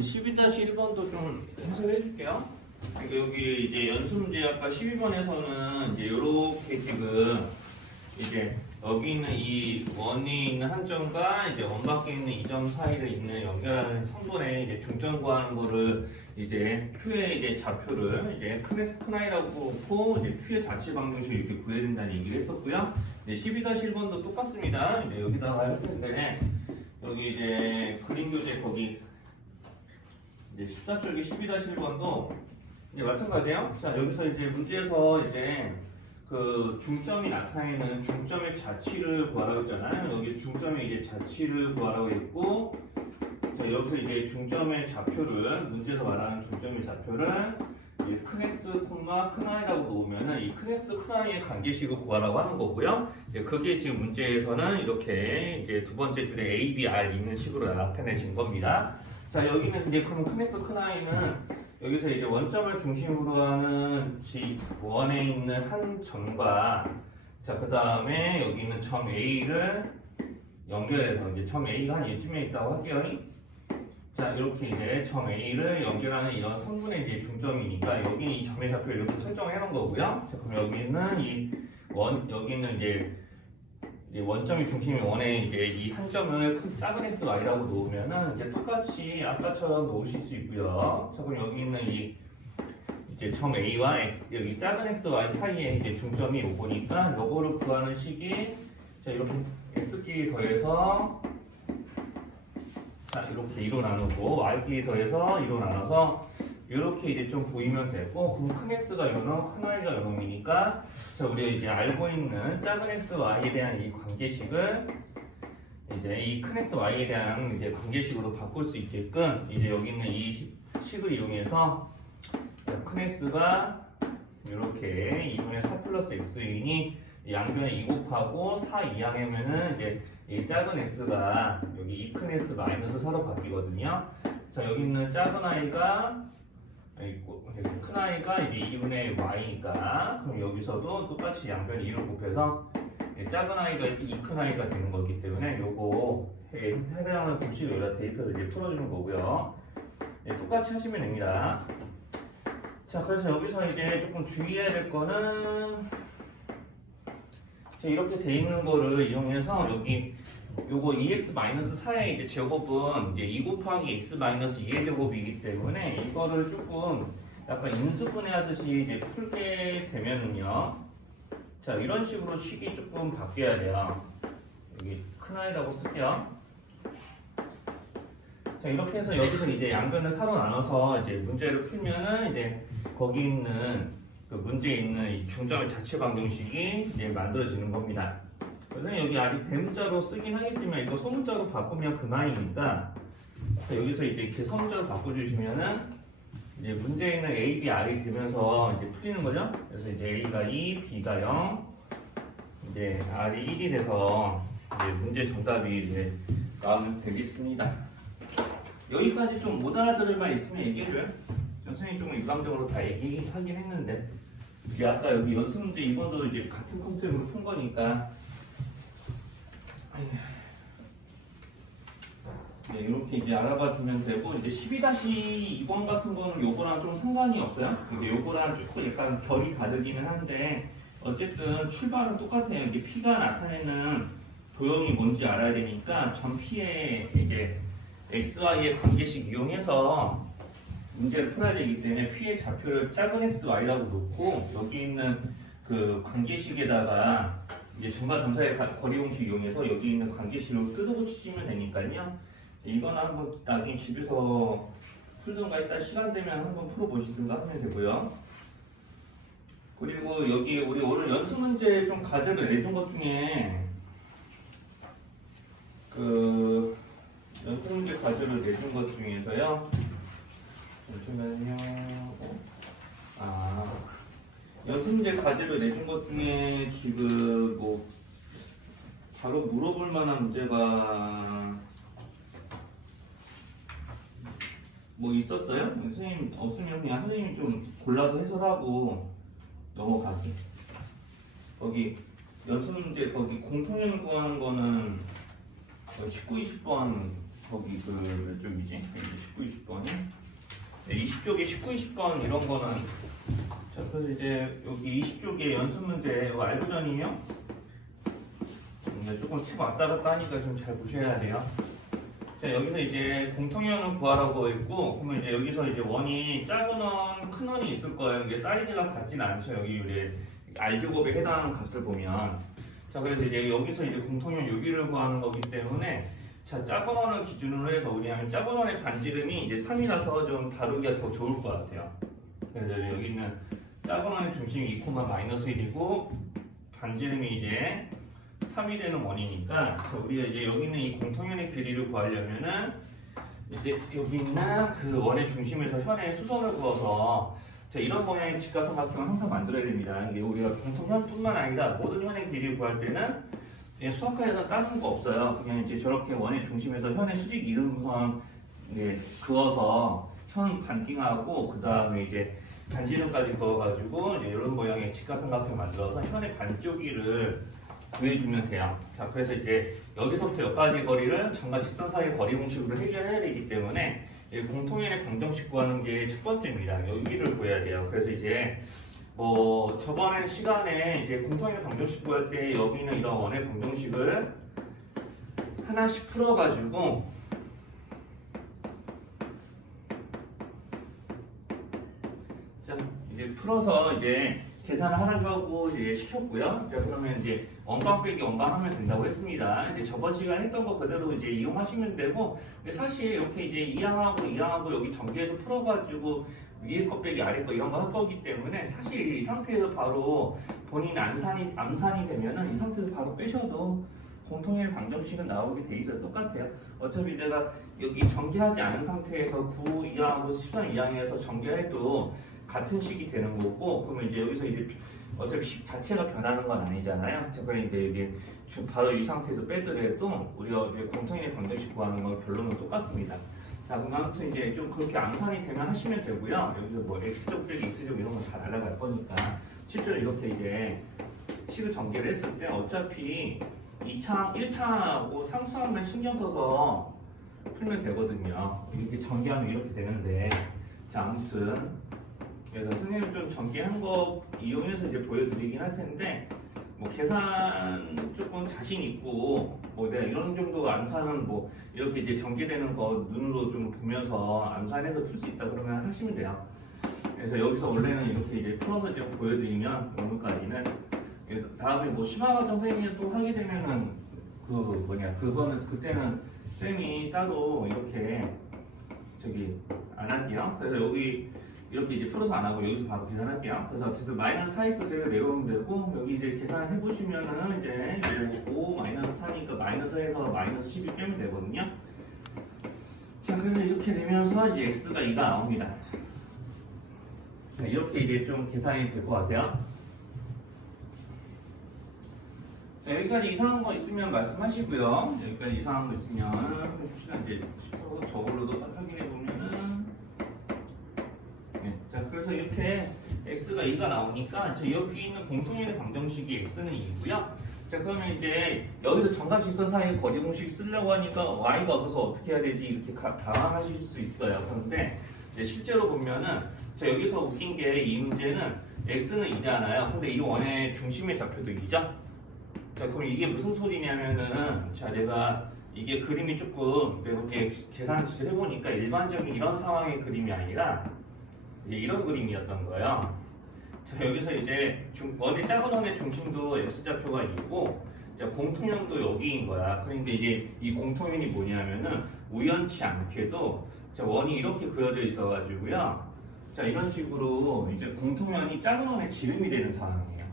이제 12-1번도 좀 해설해 줄게요. 그러니까 여기 이제 연습문제 아까 12번에서는 이제 요렇게 지금 이제 여기 있는 이 원이 있는 한 점과 이제 원 밖에 있는 이 점 사이를 있는 연결하는 성분의 이제 중점 구하는 거를 이제 Q의 이제 좌표를 이제 큰 X 큰 I라고 놓고 이제 Q의 자치 방정식을 이렇게 구해야 된다는 얘기를 했었고요. 이제 12-1번도 똑같습니다. 이제 여기다가 할 텐데 여기 이제 그림 교재 거기 이제 14쪽의 12-1번도 이제 마찬가지예요. 자, 여기서 이제 문제에서 이제 그 중점이 나타내는 중점의 자취를 구하라고 했잖아요. 여기 중점의 이제 자취를 구하라고 했고, 자, 여기서 이제 중점의 좌표를, 문제에서 말하는 중점의 좌표를 이제 큰 X, 큰 I라고 놓으면은 이 큰 X, 큰 I의 관계식을 구하라고 하는 거고요. 이제 그게 지금 문제에서는 이렇게 이제 두 번째 줄에 A, B, R 있는 식으로 나타내신 겁니다. 자, 여기는 이제 그럼 큰 X, 큰 I는 여기서 이제 원점을 중심으로 하는 G1에 있는 한 점과 자, 그 다음에 여기 있는 점 A를 연결해서 이제 점 A가 한 이쯤에 있다고 할게요. 자, 이렇게 이제 점 A를 연결하는 이런 성분의 이제 중점이니까 여기 이 점의 좌표를 이렇게 설정을 해 놓은 거고요. 자, 그럼 여기 있는 여기 있는 이제 원점이 중심인 원에 이제 이 한 점을 큰 작은 x, y라고 놓으면은 이제 똑같이 아까처럼 놓으실 수 있고요. 자, 그럼 여기 있는 이제 점 a와 x, 여기 작은 x, y 사이에 이제 중점이 오보니까 요거를 구하는 식이 자, 이렇게 x끼리 더해서 자, 이렇게 2로 나누고 y끼리 더해서 2로 나눠서 이렇게 이제 좀 보이면 되고, 그럼 큰 x가 요놈, 큰 y가 요놈이니까, 자, 우리가 이제 알고 있는 작은 x, y에 대한 이 관계식을 이제 이 큰 x, y에 대한 이제 관계식으로 바꿀 수 있게끔 이제 여기 있는 이 식을 이용해서 큰 x가 이렇게 2분의 4 플러스 x이니 양변에 2 곱하고 4 이항하면은 이제 이 작은 x가 여기 이 큰 x 마이너스 4로 바뀌거든요. 자, 여기 있는 작은 i가 있고 큰 i가 이제 2분의 y니까 그럼 여기서도 똑같이 양변 2를 곱해서 작은 i가 이 큰 i가 되는 거기 때문에 요거 해당하는 공식을 여기다 대입해서 이제 풀어주는 거고요. 네, 똑같이 하시면 됩니다. 자, 그래서 여기서 이제 조금 주의해야 될 거는 자, 이렇게 돼 있는 거를 이용해서 여기 요거 2x-4의 이제 제곱은 이제 2 곱하기 x-2의 제곱이기 때문에 이거를 조금 약간 인수분해 하듯이 이제 풀게 되면은요. 자, 이런 식으로 식이 조금 바뀌어야 돼요. 여기 큰 i라고 쓸게요. 자, 이렇게 해서 여기서 이제 양변을 4로 나눠서 이제 문제를 풀면은 이제 거기 있는 그 문제에 있는 이 중점의 자체 방정식이 이제 만들어지는 겁니다. 그래서 여기 아직 대문자로 쓰긴 하겠지만 이거 소문자로 바꾸면 그만이니까 여기서 이제 이렇게 소문자로 바꿔주시면은 이제 문제에 있는 A, B, R이 되면서 이제 풀리는 거죠. 그래서 이제 A가 2, B가 0, 이제 R이 1이 돼서 이제 문제 정답이 이제 나오면 되겠습니다. 여기까지 좀 못 알아들을 말 있으면 얘기해줘요. 선생님이 조금 일방적으로 다 얘기하긴 했는데 이제 아까 여기 연습 문제 이번도 이제 같은 컨셉으로 푼 거니까 네, 이렇게 이제 알아봐 주면 되고 이제 12-2번 같은 거는 요거랑 좀 상관이 없어요. 근데 요거랑 조금 약간 결이 다르기는 한데 어쨌든 출발은 똑같아요. 이게 P가 나타내는 도형이 뭔지 알아야 되니까 전 P의 이제 XY의 관계식 이용해서 문제를 풀어야 되기 때문에 P의 좌표를 작은 x, y라고 놓고 여기 있는 그 관계식에다가 이제 점과 점사의 거리 공식 이용해서 여기 있는 관계식으로 뜯어고치시면 되니까요. 이거는 한번 나중에 집에서 풀든가 이따 시간 되면 한번 풀어보시든가 하면 되고요. 그리고 여기 우리 오늘 연습 문제 좀 과제를 내준 것 중에 그 연습 문제 과제를 내준 것 중에서요. 잠시만요. 연습 문제 과제를 내준 것 중에 지금 뭐 바로 물어볼 만한 문제가 뭐 있었어요? 선생님 없으면 그냥 선생님이 좀 골라서 해설하고 넘어가게. 거기 연습 문제 거기 공통점 구하는 거는 19, 20번 거기 그 몇 쪽이지? 19, 20번이 20쪽에 19, 20번 이런 거는 자 그래서 이제 여기 20쪽에 연습 문제 이거 알고전이에요. 조금 책 왔다 갔다 하니까 좀 잘 보셔야 돼요. 자 여기서 이제 공통연을 구하라고 했고 그러면 이제 여기서 이제 원이 작은 원, 큰 원이 있을 거예요. 이게 사이즈가 같진 않죠. 여기 우리 R제곱에 해당하는 값을 보면 자 그래서 이제 여기서 이제 공통연 여기를 구하는 거기 때문에 자 작은 원을 기준으로 해서 우리 하면 작은 원의 반지름이 이제 3이라서 좀 다루기가 더 좋을 것 같아요. 그래서 여기 있는 작은 원의 중심이 2,-1이고 반지름이 이제 3이 되는 원이니까 우리가 이제 여기 있는 이 공통연의 길이를 구하려면은 이제 여기 있는 그 원의 중심에서 현의 수선을 그어서 자 이런 모양의 직각삼각형을 항상 만들어야 됩니다. 이게 우리가 공통현뿐만 아니라 모든 현의 길이를 구할 때는 그냥 수학과에서 따는 거 없어요. 그냥 이제 저렇게 원의 중심에서 현의 수직 이등선 그어서 현 반띵하고 그 다음에 이제 반지름까지 그어가지고 이제 이런 모양의 직각삼각형 만들어서 현의 반쪽이를 구해주면 돼요. 자, 그래서 이제 여기서부터 여기까지 거리를 점과 직선 사이의 거리 공식으로 해결해야 되기 때문에 공통연의 방정식 구하는 게 첫 번째입니다. 여기를 구해야 돼요. 그래서 이제 저번에 시간에 이제 공통연의 방정식 구할 때 여기는 이런 원의 방정식을 하나씩 풀어가지고 자, 이제 풀어서 이제 계산을 하라고 이제 시켰고요. 자, 그러면 이제 원방 빼기 원방 하면 된다고 했습니다. 이제 저번 시간에 했던 거 그대로 이제 이용하시면 되고, 근데 사실 이렇게 이제 이항하고 여기 전개해서 풀어가지고 위에 거 빼기 아래 거 이런 거 할 거기 때문에 사실 이 상태에서 바로 본인 암산이 되면은 이 상태에서 바로 빼셔도 공통의 방정식은 나오게 돼 있어요. 똑같아요. 어차피 내가 여기 전개하지 않은 상태에서 9 이항하고 13 이항에서 전개해도 같은 식이 되는 거고, 그러면 이제 여기서 이제 어차피 식 자체가 변하는 건 아니잖아요. 자, 그러니까 이게 지금 바로 이 상태에서 빼더라도 우리가 이제 공통연의 방정식 구하는 건 결론은 똑같습니다. 자, 그럼 아무튼 이제 좀 그렇게 암산이 되면 하시면 되고요. 여기서 뭐 x제곱 빼기 x제곱 이런 건 다 날아갈 거니까 실제로 이렇게 이제 식을 전개를 했을 때 어차피 1차하고 상수함만 신경 써서 풀면 되거든요. 이렇게 전개하면 이렇게 되는데, 자, 아무튼 그래서 선생님 좀 전개한 거 이용해서 이제 보여드리긴 할 텐데, 뭐 계산 조금 자신 있고 뭐 내가 이런 정도 암산은 뭐 이렇게 이제 전개되는 거 눈으로 좀 보면서 암산해서 풀 수 있다 그러면 하시면 돼요. 그래서 여기서 원래는 이렇게 이제 풀어서 이제 보여드리면 오늘까지는 다음에 뭐 심화과정 선생님이 또 하게 되면은 그거는 그때는 쌤이 따로 이렇게 안 할게요. 그래서 여기 이렇게 이제 풀어서 안 하고 여기서 바로 계산할게요. 그래서 어쨌든 마이너스 4 있을 때 내려오면 되고, 여기 이제 계산해 보시면은 이제 5 마이너스 4니까 마이너스에서 마이너스 12 빼면 되거든요. 자, 그래서 이렇게 되면서 이제 x가 2가 나옵니다. 자, 이렇게 이제 좀 계산이 될 것 같아요. 자, 여기까지 이상한 거 있으면 말씀하시고요. 여기까지 이상한 거 있으면 혹시나 이제 저걸로도 확인해 보면은. 자, 그래서 이렇게 x가 2가 나오니까 여기 있는 공통연의 방정식이 x는 2고요. 자, 그러면 이제 여기서 점과 직선 사이 거리 공식 쓰려고 하니까 y가 없어서 어떻게 해야 되지 이렇게 당황하실 수 있어요. 그런데 이제 실제로 보면은 여기서 웃긴 게 이 문제는 x는 2잖아요. 근데 이 원의 중심의 좌표도 2죠. 자, 그럼 이게 무슨 소리냐면은 내가 이게 그림이 조금 이렇게 계산을 해보니까 일반적인 이런 상황의 그림이 아니라 이런 그림이었던 거예요. 자, 여기서 이제 원의 작은 원의 중심도 x좌표가 있고, 공통연도 여기인 거야. 그러니까 이제 이 공통연이 뭐냐면은 우연치 않게도 원이 이렇게 그려져 있어가지고요. 자, 이런 식으로 이제 공통연이 작은 원의 지름이 되는 상황이에요.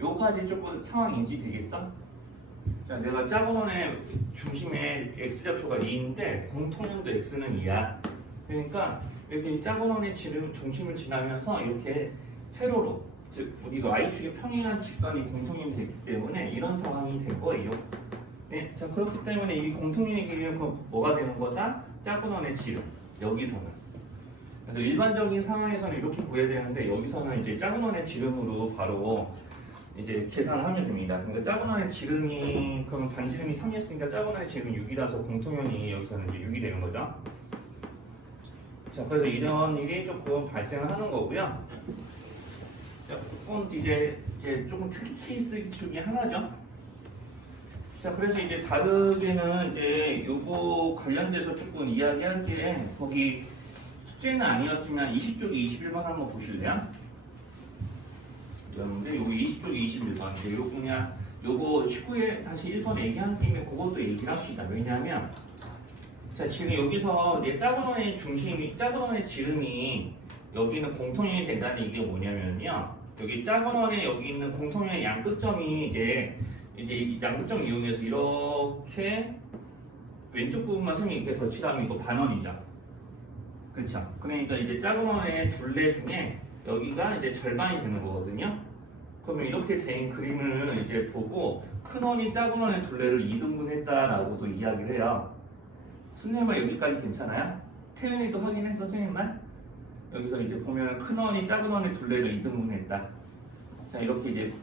요까지 조금 상황 인지 되겠어? 자, 내가 작은 원의 중심에 x좌표가 2인데 공통연도 x는 2야. 그러니까 이렇게 작은 원의 중심을 지나면서 이렇게 세로로, 즉 우리가 y축에 평행한 직선이 공통연이 됐기 때문에 이런 상황이 될 거예요. 네, 자, 그렇기 때문에 이 공통연의 길이는 뭐가 되는 거다? 작은 원의 지름, 여기서는. 그래서 일반적인 상황에서는 이렇게 구해야 되는데 여기서는 이제 작은 원의 지름으로 바로 이제 계산을 하면 됩니다. 그러니까 작은 원의 지름이 그러면 반지름이 3이었으니까 작은 원의 지름이 6이라서 공통연이 여기서는 이제 6이 되는 거죠. 자, 그래서 이런 일이 조금 발생을 하는 거고요. 자, 조금 이제 조금 특이 케이스 중에 하나죠. 자, 그래서 이제 다르게는 이제 요거 관련돼서 조금 이야기할 게 거기 숙제는 아니었지만 20쪽에 21번 한번 보실래요? 여러분들 요거 20쪽에 21번 요거 그냥 요거 19에 다시 1번 얘기하는 김에 그것도 얘기를 합시다. 왜냐하면 자, 지금 여기서 내 작은 원의 중심이 작은 원의 지름이 여기는 공통연이 된다는 이게 뭐냐면요. 여기 작은 원에 여기 있는 공통연의 양끝점이 이제 이 양끝점 이용해서 이렇게 왼쪽 부분만 선생님이 이렇게 덧칠하면 이거 반원이죠. 그렇죠? 그러니까 이제 작은 원의 둘레 중에 여기가 이제 절반이 되는 거거든요. 그러면 이렇게 된 그림을 이제 보고 큰 원이 작은 원의 둘레를 2등분 했다라고도 이야기를 해요. 선생님만 여기까지 괜찮아요? 태윤이도 확인했어, 선생님만? 여기서 이제 보면 큰 원이 작은 원의 둘레를 2등분 했다. 자, 이렇게 이제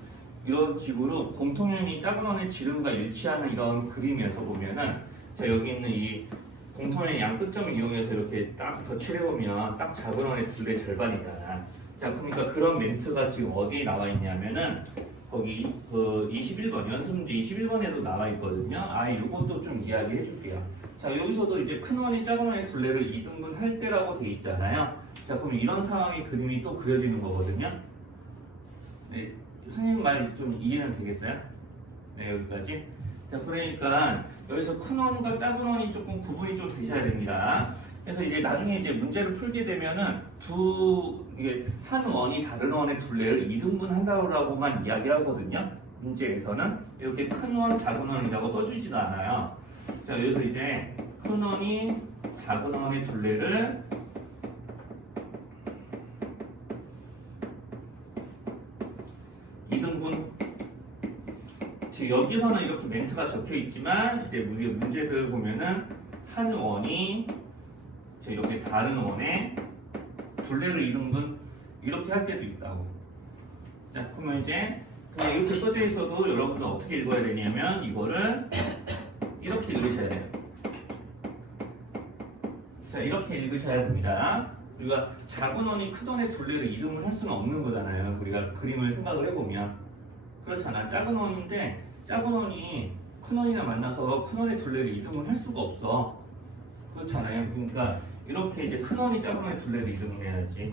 이런 식으로 공통연이 작은 원의 지름과 일치하는 이런 그림에서 보면은 자, 여기 있는 이 공통연의 양끝점을 이용해서 이렇게 딱 덧칠해보면 딱 작은 원의 둘레 절반이잖아. 자, 그러니까 그런 멘트가 지금 어디에 나와 있냐면은 거기 그 21번 연습문제 21번에도 나와 있거든요. 이것도 좀 이야기해 줄게요. 자, 여기서도 이제 큰 원이 작은 원의 둘레를 2등분 할 때라고 돼 있잖아요. 자, 그럼 이런 상황의 그림이 또 그려지는 거거든요. 네, 선생님 말 좀 이해는 되겠어요? 네, 여기까지. 자, 그러니까 여기서 큰 원과 작은 원이 조금 구분이 좀 되셔야 됩니다. 그래서 이제 나중에 이제 문제를 풀게 되면은 이게 한 원이 다른 원의 둘레를 2등분 한다고만 이야기하거든요. 문제에서는 이렇게 큰 원, 작은 원이라고 써주지도 않아요. 자, 여기서 이제 큰 원이 작은 원의 둘레를 지금 여기서는 이렇게 멘트가 적혀 있지만 이제 문제들 보면은 한 원이 이렇게 다른 원에 둘레를 2등분 이렇게 할 때도 있다고. 자, 그러면 이제 그냥 이렇게 써져 있어도 여러분들 어떻게 읽어야 되냐면 이거를 이렇게 읽으셔야 돼요. 자, 이렇게 읽으셔야 됩니다. 우리가 작은 원이 큰 원의 둘레를 2등분 할 수는 없는 거잖아요. 우리가 그림을 생각을 해보면 그렇잖아. 작은 원인데 작은 원이 큰 원이나 만나서 큰 원의 둘레를 2등분 할 수가 없어. 그렇잖아요. 그러니까 이렇게 이제 큰 원이 작은 원의 둘레를 2등분 해야지.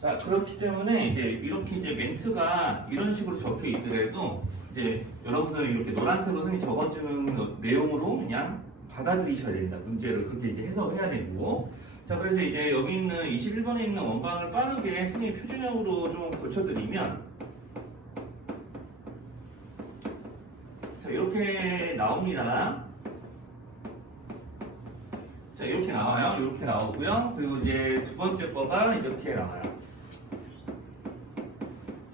자, 그렇기 때문에 이제 이렇게 이제 멘트가 이런 식으로 적혀 있더라도 이제 여러분들은 이렇게 노란색으로 흔히 적어주는 내용으로 그냥 받아들이셔야 됩니다. 문제를 그렇게 이제 해석해야 되고. 자, 그래서 이제 여기 있는 21번에 있는 원방을 빠르게 선생님 표준형으로 좀 고쳐드리면 자, 이렇게 나옵니다. 자, 이렇게 나와요. 이렇게 나오고요. 그리고 이제 두 번째 거가 이렇게 나와요.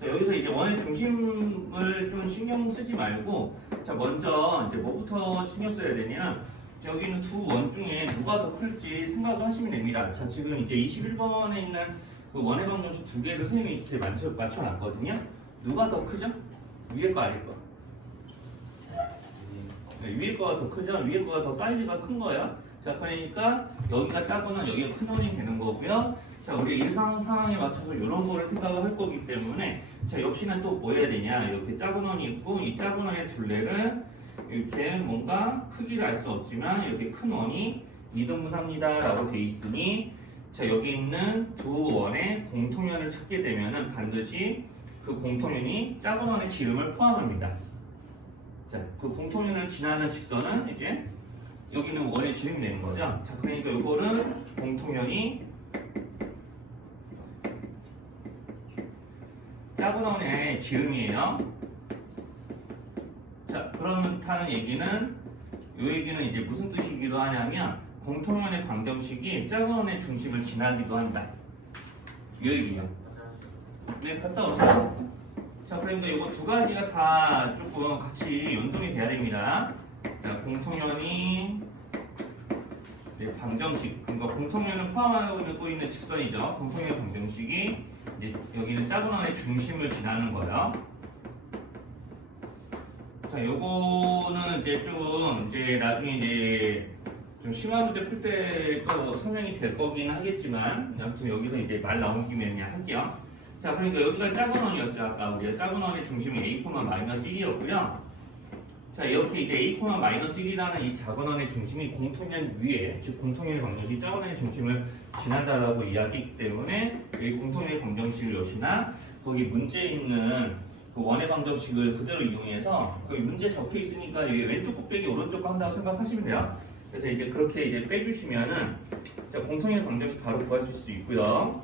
자, 여기서 이제 원의 중심을 좀 신경 쓰지 말고 자, 먼저 이제 뭐부터 신경 써야 되냐면 여기는 두 원 중에 누가 더 클지 생각을 하시면 됩니다. 자, 지금 이제 21번에 있는 그 원의 방정식 두 개를 선생님이 이렇게 맞춰놨거든요. 누가 더 크죠? 위에 거 아래 거? 네, 위에 거가 더 크죠? 위에 거가 더 사이즈가 큰 거예요. 자, 그러니까 여기가 작은 원, 여기가 큰 원이 되는 거고요. 자, 우리 일상 상황에 맞춰서 이런 거를 생각을 할 거기 때문에 자, 역시나 또 뭐 해야 되냐? 이렇게 작은 원이 있고 이 작은 원의 둘레를 이렇게 뭔가 크기를 알 수 없지만 이렇게 큰 원이 2등분합니다 라고 돼 있으니 자, 여기 있는 두 원의 공통연을 찾게 되면은 반드시 그 공통연이 작은 원의 지름을 포함합니다. 자, 그 공통연을 지나는 직선은 이제 여기는 원의 지름이 되는 거죠. 자, 그러니까 이거는 공통연이 작은 원의 지름이에요. 자, 그렇다는 얘기는 이 얘기는 이제 무슨 뜻이기도 하냐면 공통연의 방정식이 작은 원의 중심을 지나기도 한다. 이 얘기요. 네, 갔다 오세요. 자, 그러니까 이거 두 가지가 다 조금 같이 연동이 돼야 됩니다. 자, 공통연이 네, 방정식, 그러니까 공통연을 포함하고 있는 직선이죠. 공통연 방정식이 이제 여기는 작은 원의 중심을 지나는 거예요. 자, 요거는 이제 좀 이제 나중에 이제 좀 심한 문제 풀 때 또 설명이 될 거긴 하겠지만 아무튼 여기서 이제 말 나온 김에 그냥 할게요. 자, 그러니까 여기가 작은 원이었죠. 아까 우리가 작은 원의 중심이 a,-1이었고요. 자, 이렇게 이제 a,-1이라는 이 작은 원의 중심이 공통연 위에, 즉 공통연의 방정식이 작은 원의 중심을 지난다라고 이야기했기 때문에 이 공통연의 방정식을 역시나 거기 문제에 있는 그 원의 방정식을 그대로 이용해서 거기 문제 적혀 있으니까 여기 왼쪽 곱빼기 오른쪽 거 한다고 생각하시면 돼요. 그래서 이제 그렇게 이제 빼주시면은 공통연의 방정식 바로 구하실 수 있고요.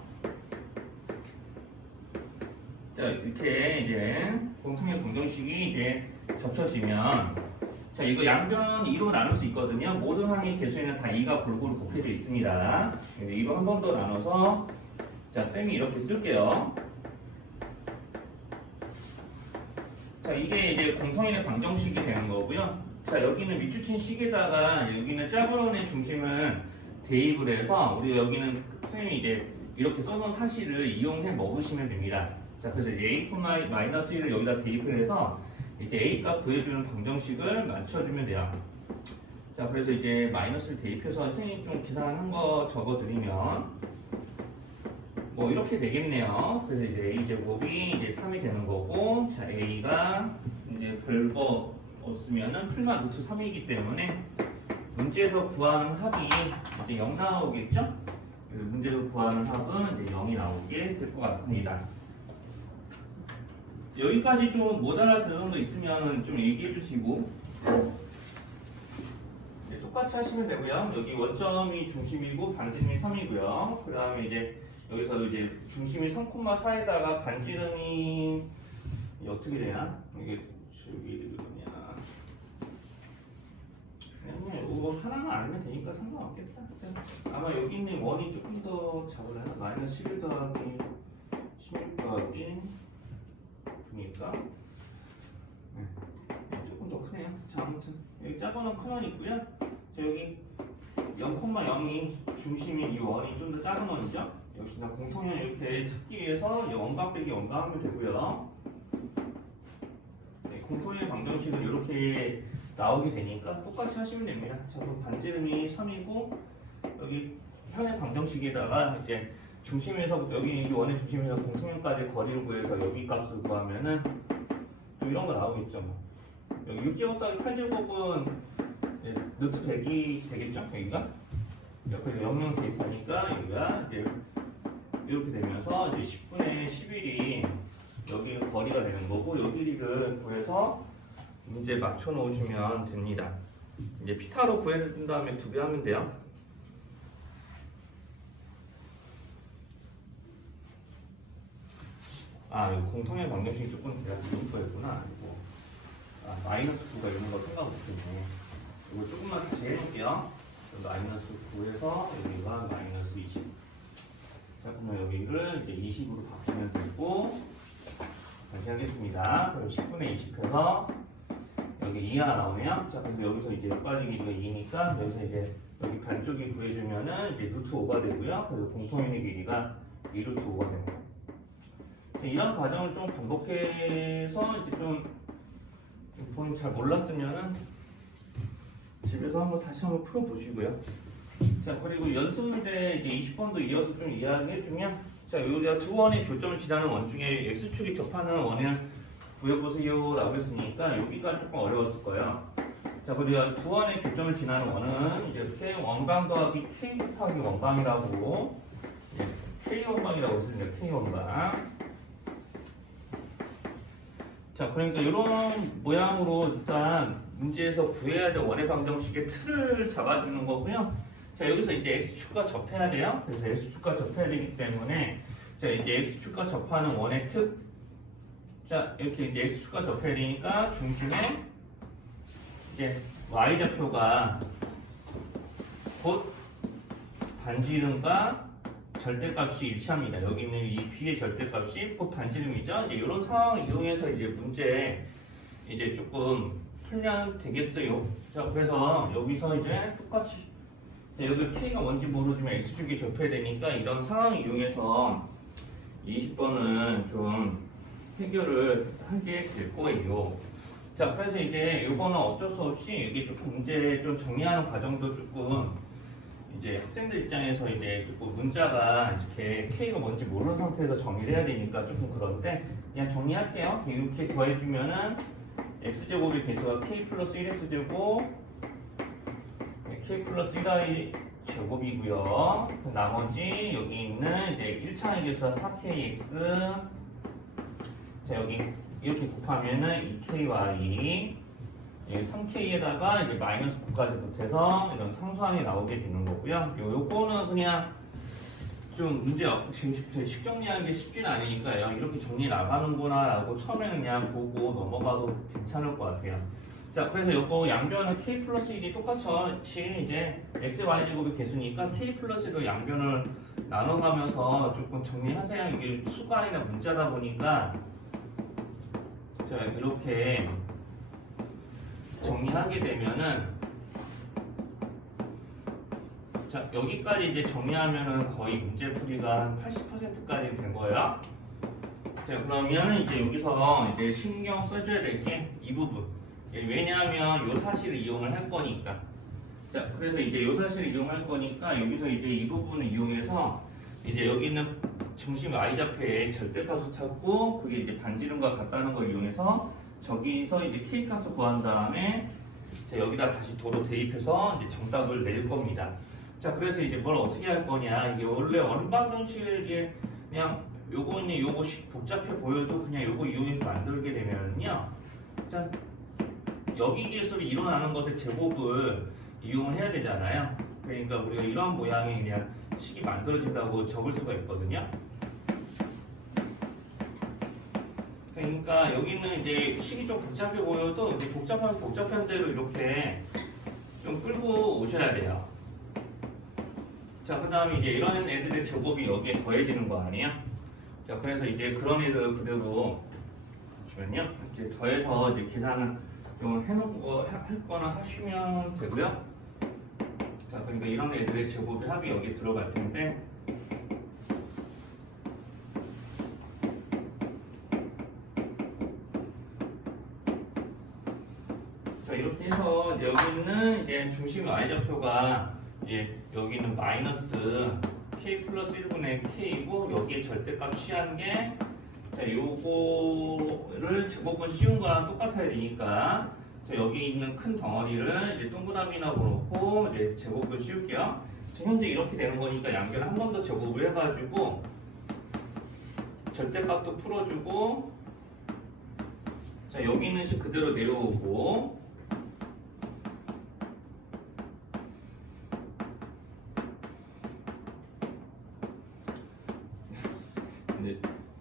자, 이렇게 이제 공통의 방정식이 이제 접쳐지면 자, 이거 양변 2로 나눌 수 있거든요. 모든 항의 개수에는 다 2가 골고루 곱해져 있습니다. 이거 한 번 더 나눠서 자, 쌤이 이렇게 쓸게요. 자, 이게 이제 공통인의 방정식이 되는 거고요. 자, 여기는 밑줄친 식에다가 여기는 작은 원의 중심을 대입을 해서 우리 여기는 선생님이 이제 이렇게 써놓은 사실을 이용해 먹으시면 됩니다. 자, 그래서 이제 a,-1을 여기다 대입을 해서 이제 a 값 구해주는 방정식을 맞춰주면 돼요. 자, 그래서 이제 마이너스를 대입해서 선생님이 좀 계산한 거 적어드리면 뭐 이렇게 되겠네요. 그래서 이제 a제곱이 이제 3이 되는 거고, 자, a가 이제 별거 없으면은 풀만 루트 3이기 때문에 문제에서 구하는 합이 이제 0 나오겠죠? 문제에서 구하는 합은 이제 0이 나오게 될 것 같습니다. 여기까지 좀 못 알아들은 거 있으면 좀 얘기해 주시고 똑같이 하시면 되고요. 여기 원점이 중심이고 반지름이 3이고요. 그 다음에 이제 여기서 이제 중심이 3,4에다가 반지름이 어떻게 되나? 이게 저기 뭐냐? 그냥 이거 하나만 알면 되니까 상관없겠다. 아마 여기 있는 원이 조금 더 작으려나? 마이너스 11 더하기 16 더하기 그러니까 조금 더 크네요. 자, 아무튼 여기 작은 원, 큰 원 있고요. 자, 여기 0,0이 중심인 이 원이 좀 더 작은 원이죠. 역시나 공통연 이렇게 찾기 위해서 원방 빼기 원방 하면 되고요. 네, 공통연 방정식은 이렇게 나오게 되니까 똑같이 하시면 됩니다. 자, 그럼 반지름이 3이고 여기 현의 방정식에다가 이제 중심에서 여기 이 원의 중심에서 공통연까지 거리를 구해서 여기 값을 구하면은 또 이런 거 나오겠죠. 뭐. 여기 6제곱 더하기 8제곱은 루트 100이 되겠죠? 여기가 옆에 0 대입하니까 여기가 이제 이렇게 되면서 이제 10분의 11이 여기 거리가 되는 거고 요 길이를 구해서 문제 맞춰 놓으시면 됩니다. 이제 피타로 구해준 다음에 2배 하면 돼요. 아, 이거 공통의 방정식이 조금 내가 잘못 거였구나. 이거. 아, 마이너스 9가 이런 거 생각 못했네. 이거 조금만 다시 해놓을게요. 마이너스 9에서 여기가 마이너스 20. 자, 그러면 여기를 이제 20으로 바꾸면 되고, 다시 하겠습니다. 그럼 10분의 20해서 여기 2가 나오네요. 자, 그래서 여기서 이제 빠지기가 2니까 여기서 이제 여기 반쪽이 구해주면은 이제 루트 5가 되고요. 그리고 공통연의 길이가 2루트 5가 됩니다. 이런 과정을 좀 반복해서 이제 좀 본인 잘 몰랐으면은 집에서 한번 다시 한번 풀어보시고요. 자, 그리고 연습 문제 이제 20번도 이어서 좀 이야기해주면, 자, 여기가 두 원의 교점을 지나는 원 중에 x축이 접하는 원을 구해보세요 라고 했으니까 여기가 조금 어려웠을 거예요. 자, 그리고 두 원의 교점을 지나는 원은 이제 이렇게 원방 더하기 k 곱하기 원방이라고, k 원방이라고 했습니다. k 원방. 자, 그러니까 이런 모양으로 일단 문제에서 구해야 될 원의 방정식의 틀을 잡아주는 거고요. 자, 여기서 이제 x축과 접해야 돼요. 그래서 x축과 접해야 되기 때문에 자, 이제 x축과 접하는 원의 특. 자, 이렇게 이제 x축과 접해야 되니까 중심에 이제 y좌표가 곧 반지름과 절대값이 일치합니다. 여기 있는 이 b의 절대값이 곧 반지름이죠. 이제 이런 상황을 이용해서 이제 문제 이제 조금 풀면 되겠어요. 자, 그래서 여기서 이제 똑같이 여기 k가 뭔지 모르지만 x축이 접해야 되니까 이런 상황을 이용해서 20번은 좀 해결을 하게 될 거예요. 자, 그래서 이제 요거는 어쩔 수 없이 이게 조금 문제 좀 정리하는 과정도 조금 이제 학생들 입장에서 이제 조금 문자가 이렇게 K가 뭔지 모르는 상태에서 정리를 해야 되니까 조금 그런데 그냥 정리할게요. 이렇게 더해주면은 X제곱의 개수가 K 플러스 1X제곱 K 플러스 1Y 제곱이고요. 나머지 여기 있는 이제 1차의 개수가 4KX 자, 여기 이렇게 곱하면은 2KY 3K에다가 이제 마이너스 9까지 붙여서 이런 상수항이 나오게 되는 거고요. 요거는 그냥 좀 문제 지금 식정리하는 게 쉽지는 않으니까요. 이렇게 정리 나가는구나 라고 처음에는 그냥 보고 넘어가도 괜찮을 것 같아요. 자, 그래서 요거 양변은 K 플러스 1이 똑같이 이제 X, Y 제곱의 개수니까 K 플러스 1로 양변을 나눠가면서 조금 정리하세요. 이게 수가 아니라 문자다 보니까 자, 이렇게 정리하게 되면은 자, 여기까지 이제 정리하면은 거의 문제풀이가 한 80%까지 된 거예요. 자, 그러면 이제 여기서 이제 신경 써줘야 될 게 이 부분. 왜냐하면 요 사실을 이용을 할 거니까. 자, 그래서 이제 요 사실을 이용할 거니까 여기서 이제 이 부분을 이용해서 이제 여기 있는 중심 y좌표의 절대값을 찾고 그게 이제 반지름과 같다는 걸 이용해서 저기서 이제 k값을 구한 다음에 여기다 다시 도로 대입해서 이제 정답을 낼 겁니다. 자, 그래서 이제 뭘 어떻게 할 거냐. 이게 원래 원방정식에 그냥 요거는 요것이 복잡해 보여도 그냥 요거 이용해서 만들게 되면요. 자, 여기 기술이 일어나는 것의 제곱을 이용을 해야 되잖아요. 그러니까 우리가 이런 모양의 그냥 식이 만들어진다고 적을 수가 있거든요. 그러니까 여기는 이제 식이 좀 복잡해 보여도 복잡한 대로 이렇게 좀 끌고 오셔야 돼요. 자, 그 다음에 이제 이런 애들의 제곱이 여기에 더해지는 거 아니에요? 자, 그래서 이제 그런 애들 그대로 보시면요. 이제 더해서 이제 계산을 좀 해놓고 할 거나 하시면 되고요. 자, 그러니까 이런 애들의 제곱의 합이 여기에 들어갈 텐데 자, 이렇게 해서 이제 여기 있는 이제 중심 y좌표가 이제 여기 있는 마이너스 k 플러스 1분의 k이고 여기에 절대값 취한 게 자, 요거를 제곱은 쉬운 거랑 똑같아야 되니까 자, 여기 있는 큰 덩어리를 이제 동그라미나 놓고 이제 제곱을 씌울게요. 자, 현재 이렇게 되는 거니까 양변을 한 번 더 제곱을 해가지고 절대값도 풀어주고 자, 여기 있는 식 그대로 내려오고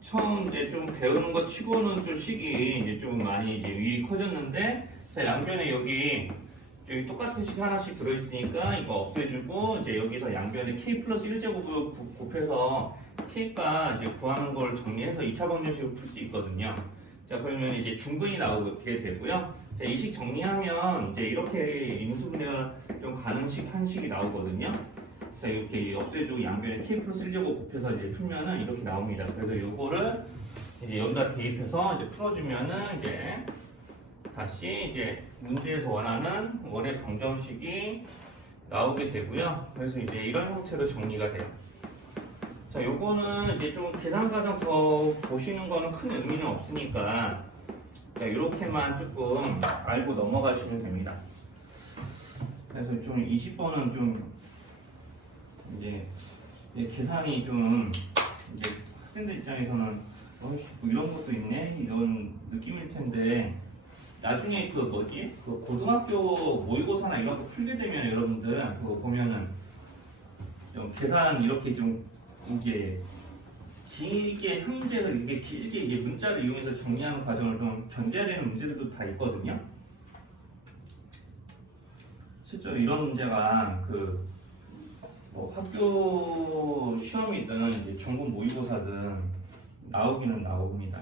처음 이제 좀 배우는 것 치고는 좀 식이 이제 좀 많이 이제 위이 커졌는데 자, 양변에 여기 똑같은 식 하나씩 들어있으니까 이거 없애주고 이제 여기서 양변에 k 플러스 1제곱을 곱해서 k가 이제 구하는 걸 정리해서 2차 방정식을 풀 수 있거든요. 자, 그러면 이제 중근이 나오게 되고요. 자, 이 식 정리하면 이제 이렇게 인수분해가 좀 가는 한 식이 나오거든요. 자, 이렇게 없애주고 양변에 k 플러스 1제곱 곱해서 이제 풀면은 이렇게 나옵니다. 그래서 요거를 이제 여기다 대입해서 이제 풀어주면은 이제 다시 이제 문제에서 원하는 원의 방정식이 나오게 되고요. 그래서 이제 이런 형태로 정리가 돼요. 자, 요거는 이제 좀 계산 과정 더 보시는 거는 큰 의미는 없으니까 자, 이렇게만 조금 알고 넘어가시면 됩니다. 그래서 좀 20번은 좀 이제 계산이 좀 이제 학생들 입장에서는 뭐 이런 것도 있네 이런 느낌일 텐데 나중에 그 뭐지 그 고등학교 모의고사나 이런 거 풀게 되면 여러분들 그거 보면은 좀 계산 이렇게 좀 이게 길게 한 문제를 이렇게 길게 이게 문자를 이용해서 정리하는 과정을 좀 견뎌야 되는 문제들도 다 있거든요. 실제로 이런 문제가 그 학교 시험이든 이제 전국 모의고사든 나오기는 나옵니다.